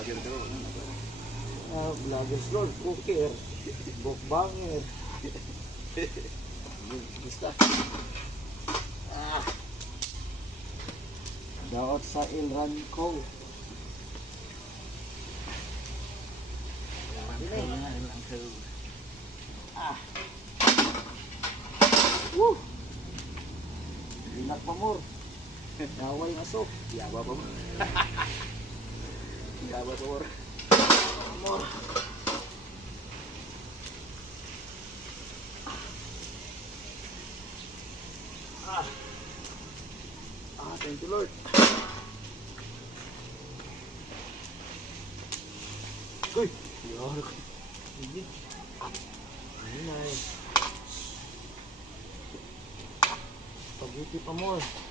vlogger ka ron. Vloggers Lord, cooker, bukbanger. Basta. Daot sa Ilran ko. Woo! Inak pa more. Naway na so. Yaba pa mo. Yaba pa mo. More. Thank you Lord. Uy! Yara ko. Hindi. Ayun na eh. Pabuti pa more.